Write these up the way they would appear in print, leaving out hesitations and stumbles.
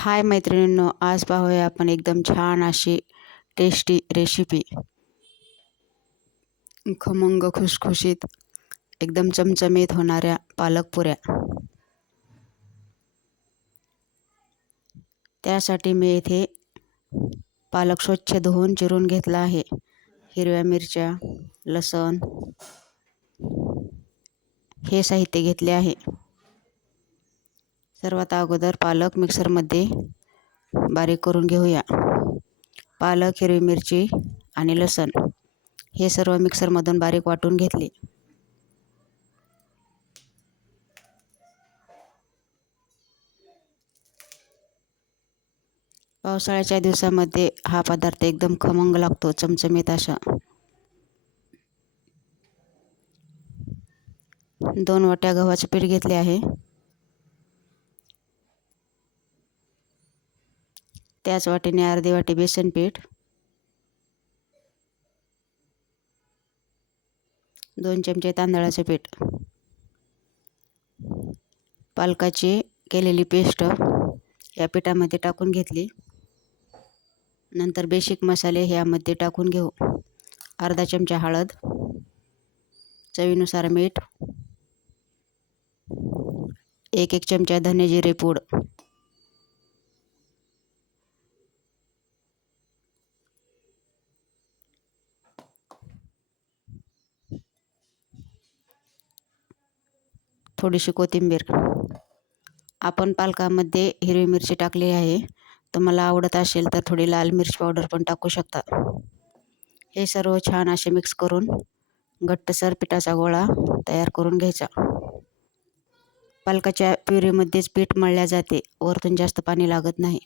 हाय मैत्रिणींनो, आज पाहूया आपण एकदम छान अशी टेस्टी रेसिपी। खमंग खुसखुशीत एकदम चमचमीत होणाऱ्या पालक पुऱ्या। त्यासाठी मी इथे पालक स्वच्छ धुवून चिरून घेतला आहे। हिरव्या मिरच्या, लसूण हे साहित्य घेतले आहे। सर्वात अगोदर पालक मिक्सरमध्ये बारीक करून घेऊया। पालक, हिरवी मिरची आणि लसूण हे सर्व मिक्सरमधून बारीक वाटून घेतले। पावसाळ्याच्या दिवसामध्ये हा पदार्थ एकदम खमंग लागतो, चमचमीत असा। 2 वाट्या गव्हाचे पीठ घेतले आहे। त्याच वाटीने अर्धी वाटी बेसन पीठ, 2 चमचे तांदळाचे पीठ, पालकाची केलेली पेस्ट या पिठामध्ये टाकून घेतली। नंतर बेसिक मसाले यामध्ये टाकून घेऊ। अर्धा चमचा हळद, चवीनुसार मीठ, 1 चमचा धने जिरे पूड, थोडीशी कोथिंबीर। आपण पालकामध्ये हिरवी मिरची टाकली आहे, तुम्हाला आवडत असेल तर थोडी लाल मिर्च पावडर पण टाकू शकता। हे सर्व छान असे मिक्स करून घट्टसर पिठाचा गोळा तयार करून घ्यायचा। पालकाच्या प्युरीमध्येच पीठ मळल्या जाते, वरतून जास्त पाणी लागत नाही।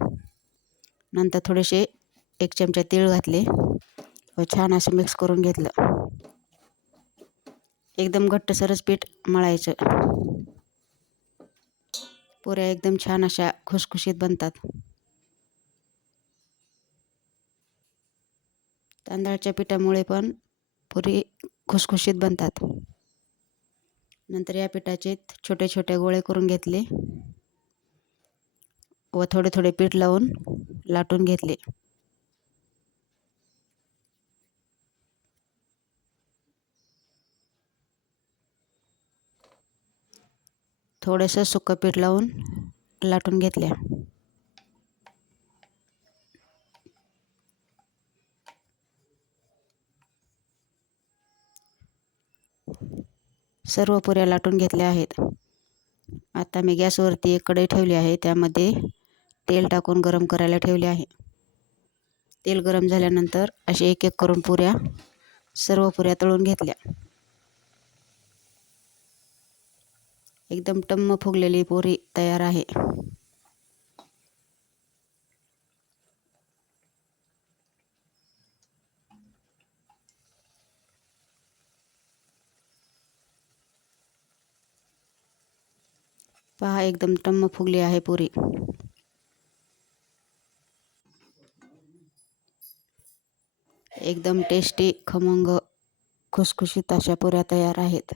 नंतर थोडेसे 1 चमचा तीळ घातले व छान असं मिक्स करून घेतलं। एकदम घट्टसरच पीठ मळायचं। पुऱ्या एकदम छान अशा खुसखुशीत बनतात। तांदळाच्या पिठामुळे पण पुरी खुसखुशीत बनतात। नंतर या पिठाचे छोटे छोटे गोळे करून घेतले व थोडे थोडे पीठ लावून लाटून घेतले। थोडंसं सुकं पीठ लावून लाटून घेतल्या। सर्व पुऱ्या लाटून घेतल्या आहेत। आता मी गॅसवरती एक कढई ठेवली आहे, त्यामध्ये तेल टाकून गरम करायला ठेवले आहे। तेल गरम झाल्यानंतर असे एक एक करून सर्व पुऱ्या तळून घेतल्या। एकदम टम्म फुगलेली पुरी तयार आहे। पहा, एकदम टम्म फुगली आहे पुरी। एकदम टेस्टी, खमंग, खुसखुशीत अशा पुऱ्या तयार आहेत।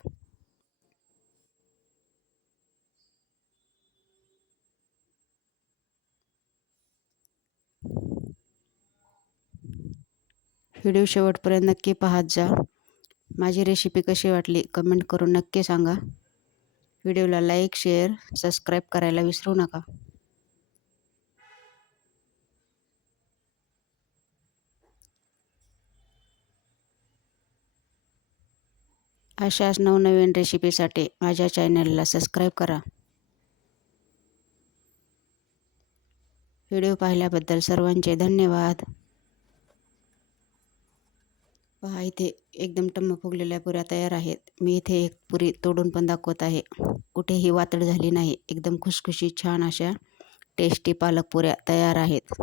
व्हिडिओ शेवटपर्यंत नक्की पाहत जा। माझी रेसिपी कशी वाटली कमेंट करून नक्की सांगा। व्हिडिओला लाईक, शेअर, सबस्क्राईब करायला विसरू नका। अशाच नवनवीन रेसिपीसाठी माझ्या चॅनलला सबस्क्राईब करा। व्हिडिओ पाहिल्याबद्दल सर्वांचे धन्यवाद। पहा, इथे एकदम टम्म फुगलेल्या पुऱ्या तयार आहेत। मी इथे एक पुरी तोडून पण दाखवत आहे। कुठेही वातड झाली नाही। एकदम खुसखुशीत छान अशा टेस्टी पालक पुऱ्या तयार आहेत।